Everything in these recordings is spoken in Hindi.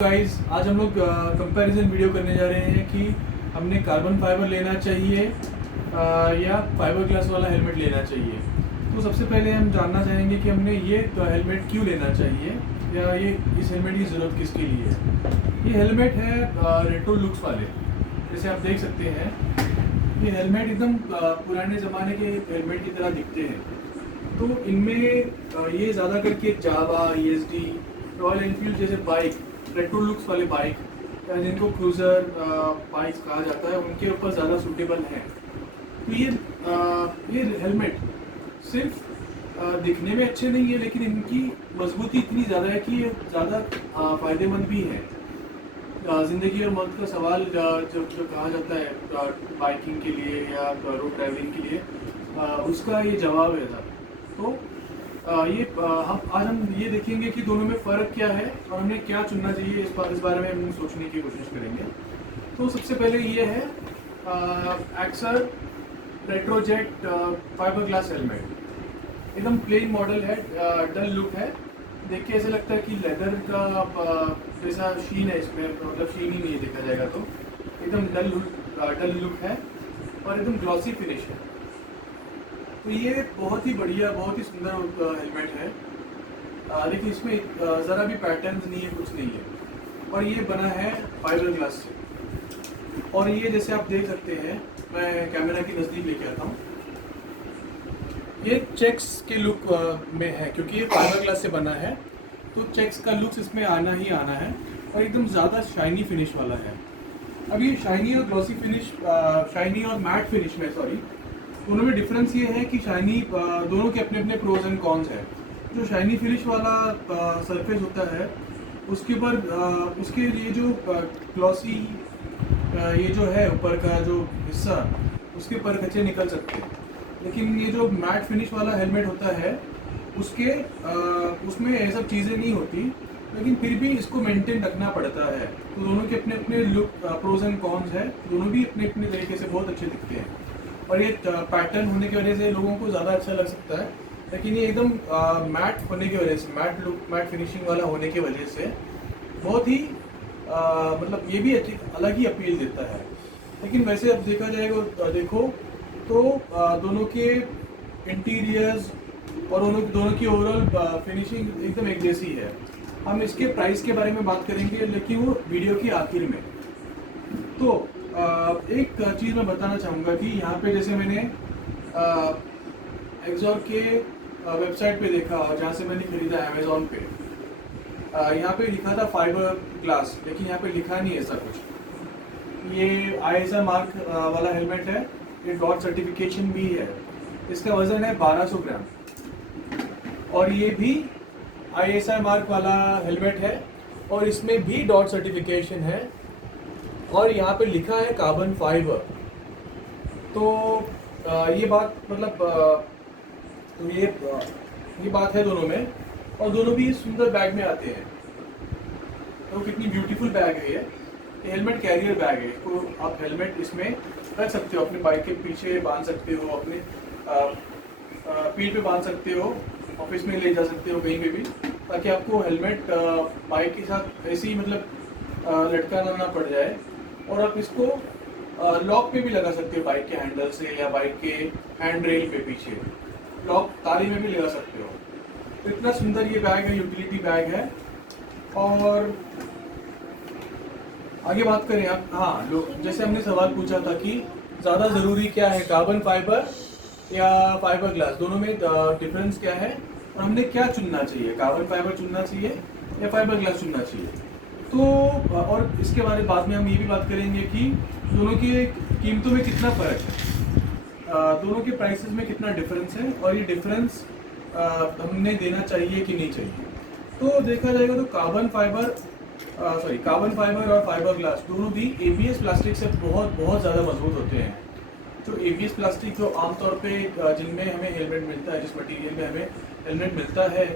गाइस आज हम लोग कंपैरिजन वीडियो करने जा रहे हैं कि हमने कार्बन फाइबर लेना चाहिए या फाइबर ग्लास वाला हेलमेट लेना चाहिए। तो सबसे पहले हम जानना चाहेंगे कि हमने ये हेलमेट क्यों लेना चाहिए या ये इस हेलमेट की ज़रूरत किसके लिए है। ये हेलमेट है रेट्रो लुक्स वाले, जैसे आप देख सकते हैं ये हेलमेट एकदम पुराने ज़माने के हेलमेट की तरह दिखते हैं। तो इनमें ये ज़्यादा करके जावा, ESD, रॉयल एनफील्ड जैसे बाइक, रेट्रो लुक्स वाले बाइक या जिनको क्रूज़र बाइक्स कहा जाता है उनके ऊपर ज़्यादा सूटेबल हैं। तो ये हेलमेट सिर्फ दिखने में अच्छे नहीं है, लेकिन इनकी मजबूती इतनी ज़्यादा है कि ये ज़्यादा फ़ायदेमंद भी है। ज़िंदगी और मौत का सवाल जब जो कहा जाता है बाइकिंग के लिए या रोड ड्राइविंग के लिए, उसका ये जवाब है था। तो हम आज ये देखेंगे कि दोनों में फ़र्क क्या है और हमें क्या चुनना चाहिए, इस बारे में हम सोचने की कोशिश करेंगे। तो सबसे पहले ये है एक्सर रेट्रोजेट फाइबर ग्लास हेलमेट। एकदम प्लेन मॉडल है, डल लुक है, देख के ऐसा लगता है कि लेदर का जैसा शीन है इसमें, मतलब शीन ही नहीं है देखा जाएगा तो। एकदम डल लुक है और एकदम ग्लॉसी फिनिश है। तो ये बहुत ही बढ़िया, बहुत ही सुंदर हेलमेट है। देखिए इसमें ज़रा भी पैटर्न्स नहीं है, कुछ नहीं है, और ये बना है फाइबर ग्लास से। और ये जैसे आप देख सकते हैं, मैं कैमरा के नज़दीक लेके आता हूँ, ये चेक्स के लुक में है क्योंकि ये फाइबर ग्लास से बना है। तो चेक्स का लुक्स इसमें आना ही आना है और एकदम ज़्यादा शाइनी फिनिश वाला है। अब ये शाइनी और ग्लॉसी फिनिश, शाइनी और मैट फिनिश में, सॉरी, दोनों में डिफरेंस ये है कि शाइनी, दोनों के अपने अपने प्रोज एंड कॉन्स है। जो शाइनी फिनिश वाला सरफेस होता है उसके ऊपर उसके लिए जो ग्लॉसी ये जो है ऊपर का जो हिस्सा, उसके ऊपर कच्चे निकल सकते हैं। लेकिन ये जो मैट फिनिश वाला हेलमेट होता है उसके उसमें ये सब चीज़ें नहीं होती, लेकिन फिर भी इसको मेंटेन रखना पड़ता है। तो दोनों के अपने अपने लुक, प्रोज एंड कॉन्स है, दोनों भी अपने अपने तरीके से बहुत अच्छे दिखते हैं। और ये पैटर्न होने की वजह से लोगों को ज़्यादा अच्छा लग सकता है, लेकिन ये एकदम मैट होने की वजह से, मैट लुक, मैट फिनिशिंग वाला होने की वजह से बहुत ही मतलब ये भी अलग ही अपील देता है। लेकिन वैसे अब देखा जाएगा, देखो तो दोनों के इंटीरियर्स और दोनों की ओवरऑल फिनिशिंग एकदम एक जैसी है। हम इसके प्राइस के बारे में बात करेंगे, लेकिन वो वीडियो की आखिर में। तो एक चीज़ मैं बताना चाहूँगा कि यहाँ पे जैसे मैंने एक्सॉर के वेबसाइट पे देखा, जहाँ से मैंने खरीदा अमेज़ॉन पे, यहाँ पे लिखा था फाइबर ग्लास, लेकिन यहाँ पे लिखा नहीं ऐसा कुछ। ये ISI मार्क वाला हेलमेट है, ये डॉट सर्टिफिकेशन भी है। इसका वज़न है 1200 ग्राम और ये भी ISI मार्क वाला हेलमेट है और इसमें भी डॉट सर्टिफिकेशन है और यहाँ पे लिखा है कार्बन फाइबर। तो ये बात मतलब तो ये बात है दोनों में, और दोनों भी सुंदर बैग में आते हैं। तो कितनी ब्यूटीफुल बैग है ये हेलमेट कैरियर बैग है। इसको आप हेलमेट इसमें रख सकते हो, अपने बाइक के पीछे बांध सकते हो, अपने पीठ पे बांध सकते हो, ऑफिस में ले जा सकते हो, कहीं पे भी, ताकि आपको हेलमेट बाइक के साथ ऐसे ही मतलब लटकाना ना पड़ जाए। और आप इसको लॉक पे भी लगा सकते हो, बाइक के हैंडल से या बाइक के हैंड रेल पे पीछे लॉक ताली में भी लगा सकते हो। तो इतना सुंदर ये बैग है, यूटिलिटी बैग है। और आगे बात करें आप, हाँ, लोग जैसे हमने सवाल पूछा था कि ज़्यादा ज़रूरी क्या है, कार्बन फाइबर या फाइबर ग्लास, दोनों में डिफरेंस क्या है और हमने क्या चुनना चाहिए, कार्बन फाइबर चुनना चाहिए या फाइबर ग्लास चुनना चाहिए। तो और इसके बारे में बाद में हम ये भी बात करेंगे कि दोनों की कीमतों में कितना फ़र्क है, दोनों के प्राइसेस में कितना डिफरेंस है और ये डिफरेंस हमने देना चाहिए कि नहीं चाहिए। तो देखा जाएगा तो कार्बन फाइबर और फाइबर ग्लास दोनों भी ABS प्लास्टिक से बहुत बहुत ज़्यादा मजबूत होते हैं। जो ABS प्लास्टिक जो आमतौर पे जिनमें हमें हेलमेट मिलता है, जिस मटेरियल में हमें हेलमेट मिलता है,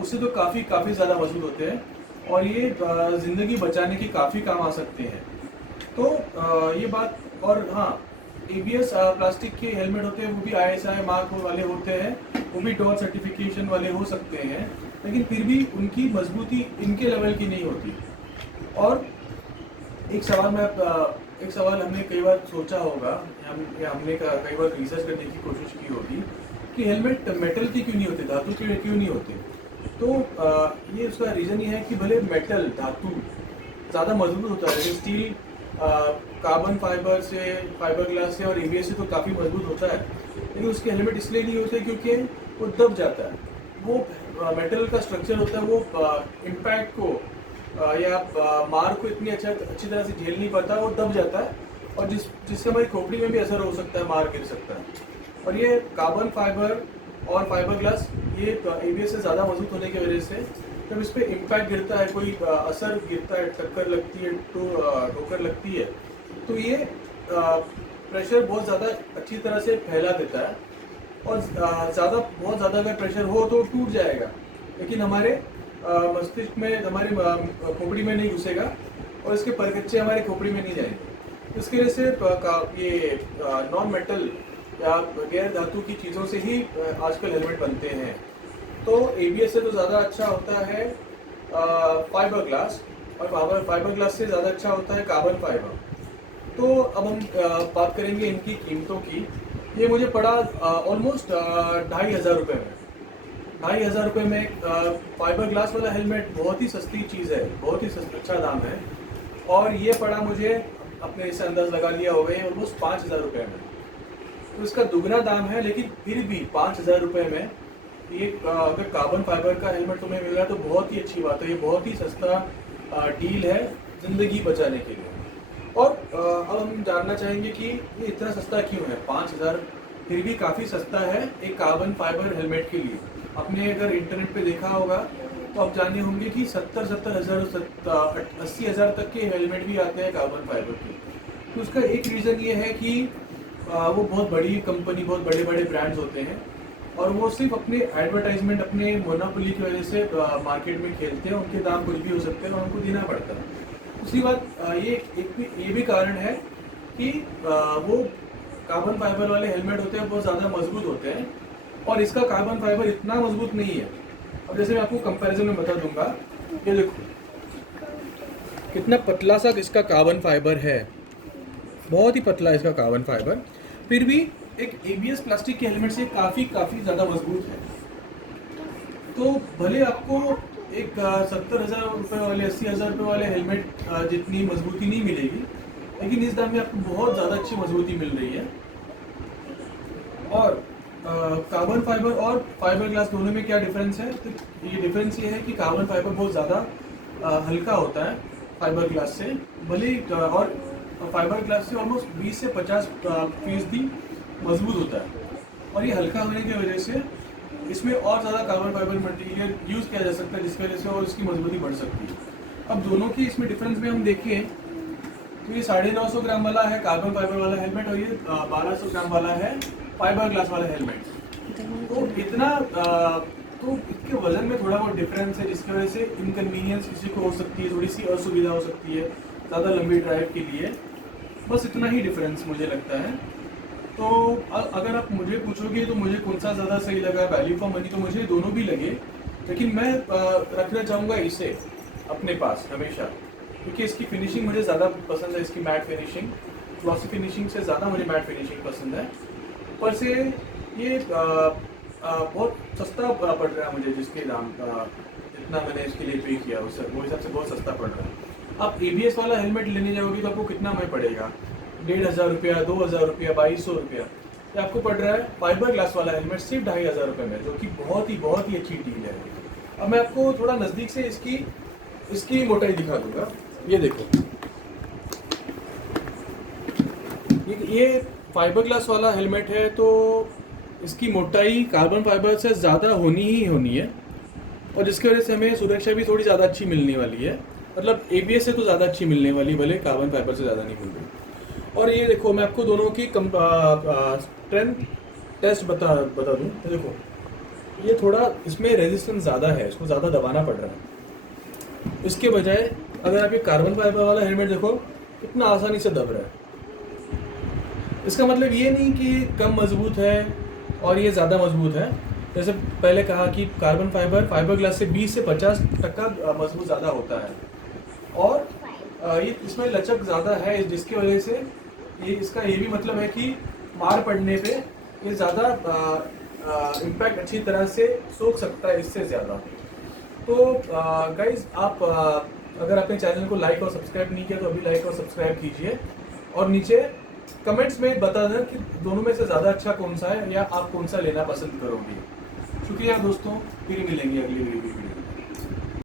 उससे तो काफ़ी ज़्यादा मजबूत होते हैं और ये ज़िंदगी बचाने के काफ़ी काम आ सकते हैं। तो ये बात, और हाँ, ABS प्लास्टिक के हेलमेट होते हैं, वो भी ISI मार्क वाले होते हैं, वो भी डॉट सर्टिफिकेशन वाले हो सकते हैं, लेकिन फिर भी उनकी मजबूती इनके लेवल की नहीं होती। और एक सवाल हमने कई बार सोचा होगा, हमने कई बार रिसर्च करने की कोशिश की होगी कि हेलमेट मेटल की क्यों नहीं होते, धातु के क्यों नहीं होते। तो ये उसका रीज़न ये है कि भले मेटल धातु ज़्यादा मजबूत होता है, लेकिन स्टील कार्बन फाइबर ग्लास से और ABS से तो काफ़ी मजबूत होता है, लेकिन उसके हेलमेट इसलिए नहीं होते क्योंकि वो दब जाता है। वो मेटल का स्ट्रक्चर होता है, वो इम्पैक्ट को या मार को इतनी अच्छी तरह से झेल नहीं पाता, वो दब जाता है और जिससे हमारी खोपड़ी में भी असर हो सकता है, मार गिर सकता है। और ये कार्बन फाइबर और फाइबर ग्लास ये ABS से ज़्यादा मजबूत होने की वजह से जब इस पर इम्पैक्ट गिरता है, कोई असर गिरता है, टक्कर लगती है, ठोकर लगती है, तो ये प्रेशर बहुत ज़्यादा अच्छी तरह से फैला देता है और बहुत ज़्यादा अगर प्रेशर हो तो टूट जाएगा, लेकिन हमारे मस्तिष्क में, हमारे खोपड़ी में नहीं घुसेगा और इसके परकच्चे हमारे खोपड़ी में नहीं जाएंगे। तो इसके वजह से ये नॉन मेटल या गैर धातु की चीज़ों से ही आजकल हेलमेट बनते हैं। तो ABS से तो ज़्यादा अच्छा होता है फाइबर ग्लास, और फाइबर ग्लास से ज़्यादा अच्छा होता है कार्बन फाइबर। तो अब हम बात करेंगे इनकी कीमतों की। ये मुझे पड़ा ऑलमोस्ट 2,500 रुपये में। 2,500 रुपये में फाइबर ग्लास वाला हेलमेट बहुत ही सस्ती चीज़ है, बहुत ही अच्छा दाम है। और ये पड़ा मुझे, अपने से अंदाज़ लगा लिया होगा, ये ऑलमोस्ट 5,000 रुपये में। तो इसका दुगना दाम है, लेकिन फिर भी 5,000 रुपये में ये अगर कार्बन फाइबर का हेलमेट तुम्हें मिल रहा है तो बहुत ही अच्छी बात है। ये बहुत ही सस्ता डील है ज़िंदगी बचाने के लिए। और अब हम जानना चाहेंगे कि ये इतना सस्ता क्यों है। 5,000 फिर भी काफ़ी सस्ता है एक कार्बन फाइबर हेलमेट के लिए। आपने अगर इंटरनेट पे देखा होगा तो आप जाने होंगे कि 80,000 तक के हेलमेट भी आते हैं कार्बन फाइबर के। तो उसका एक रीज़न ये है कि वो बहुत बड़ी कंपनी, बहुत बड़े बड़े ब्रांड्स होते हैं और वो सिर्फ अपने एडवर्टाइजमेंट, अपने मोनोपोली की वजह से मार्केट में खेलते हैं। उनके दाम कुछ भी हो सकते हैं और उनको देना पड़ता है। दूसरी बात ये भी कारण है कि वो कार्बन फाइबर वाले हेलमेट होते हैं बहुत ज़्यादा मजबूत होते हैं और इसका कार्बन फाइबर इतना मजबूत नहीं है। अब जैसे मैं आपको कंपैरिजन में बता दूंगा, ये देखो कितना पतला सा इसका कार्बन फाइबर है, बहुत ही पतला है इसका कार्बन फाइबर। फिर भी एक ABS प्लास्टिक के हेलमेट से काफ़ी ज़्यादा मजबूत है। तो भले आपको एक 70,000 रुपये वाले, 80,000 रुपये वाले हेलमेट जितनी मजबूती नहीं मिलेगी, लेकिन इस दाम में आपको बहुत ज़्यादा अच्छी मजबूती मिल रही है। और कार्बन फाइबर और फाइबर ग्लास दोनों में क्या डिफरेंस है? तो ये डिफरेंस ये है कि कार्बन फाइबर बहुत ज़्यादा हल्का होता है फाइबर ग्लास से, भले और फाइबर ग्लास से ऑलमोस्ट 20 से 50% मजबूत होता है। और ये हल्का होने की वजह से इसमें और ज़्यादा कार्बन फाइबर मटेरियल यूज़ किया जा सकता है, जिसकी वजह से और इसकी मजबूती बढ़ सकती है। अब दोनों की इसमें डिफरेंस में हम देखें तो ये 950 ग्राम वाला है कार्बन फाइबर वाला हेलमेट और ये 1200 ग्राम वाला है फाइबर ग्लास वाला हेलमेट। तो इतना तो इसके वजन में थोड़ा बहुत डिफरेंस है, जिसकी वजह से इनकन्वीनियंस किसी को हो सकती है, थोड़ी सी असुविधा हो सकती है ज़्यादा लंबी ड्राइव के लिए। बस इतना ही डिफरेंस मुझे लगता है। तो अगर आप मुझे पूछोगे तो मुझे कौन सा ज़्यादा सही लगा, वैल्यू फॉर मनी, तो मुझे दोनों भी लगे, लेकिन मैं रखना चाहूँगा इसे अपने पास हमेशा, क्योंकि इसकी फिनिशिंग मुझे ज़्यादा पसंद है। इसकी मैट फिनिशिंग, ग्लॉसी फिनिशिंग से ज़्यादा मुझे मैट फिनिशिंग पसंद है। पर से ये बहुत सस्ता पड़ रहा है मुझे, जिसके दाम जितना मैंने इसके लिए पे किया उससे वो हिसाब से बहुत सस्ता पड़ रहा है। आप ABS वाला हेलमेट लेने जाओगे तो आपको कितना में पड़ेगा? 1,500 रुपया, 2,000 रुपया, 2,200 रुपया। ये आपको पड़ रहा है फाइबर ग्लास वाला हेलमेट सिर्फ 2,500 रुपये में, जो कि बहुत ही अच्छी डील है। अब मैं आपको थोड़ा नज़दीक से इसकी मोटाई दिखा दूंगा। ये देखो, ये फाइबर ग्लास वाला हेलमेट है, तो इसकी मोटाई कार्बन फाइबर से ज़्यादा होनी ही होनी है और जिसकी वजह से हमें सुरक्षा भी थोड़ी ज़्यादा अच्छी मिलने वाली है। मतलब ABS से तो ज़्यादा अच्छी मिलने वाली, भले कार्बन फाइबर से ज़्यादा नहीं मिल रही। और ये देखो, मैं आपको दोनों की स्ट्रेंथ टेस्ट बता दूँ। देखो, ये थोड़ा इसमें रेजिस्टेंस ज़्यादा है, इसको ज़्यादा दबाना पड़ रहा है। इसके बजाय अगर आप ये कार्बन फाइबर वाला हेलमेट देखो, कितना आसानी से दब रहा है। इसका मतलब ये नहीं कि कम मजबूत है और ये ज़्यादा मजबूत है, जैसे पहले कहा कि कार्बन फाइबर ग्लास से 20 से 50% मजबूत ज़्यादा होता है, और ये इसमें लचक ज़्यादा है, जिसकी वजह से इसका ये भी मतलब है कि मार पड़ने पे ये ज़्यादा इम्पैक्ट अच्छी तरह से सोख सकता है इससे ज़्यादा। तो गाइज आप अगर आपने चैनल को लाइक और सब्सक्राइब नहीं किया तो अभी लाइक और सब्सक्राइब कीजिए, और नीचे कमेंट्स में बता दें कि दोनों में से ज़्यादा अच्छा कौन सा है या आप कौन सा लेना पसंद करोगे। शुक्रिया दोस्तों, फिर मिलेंगे अगली वीडियो।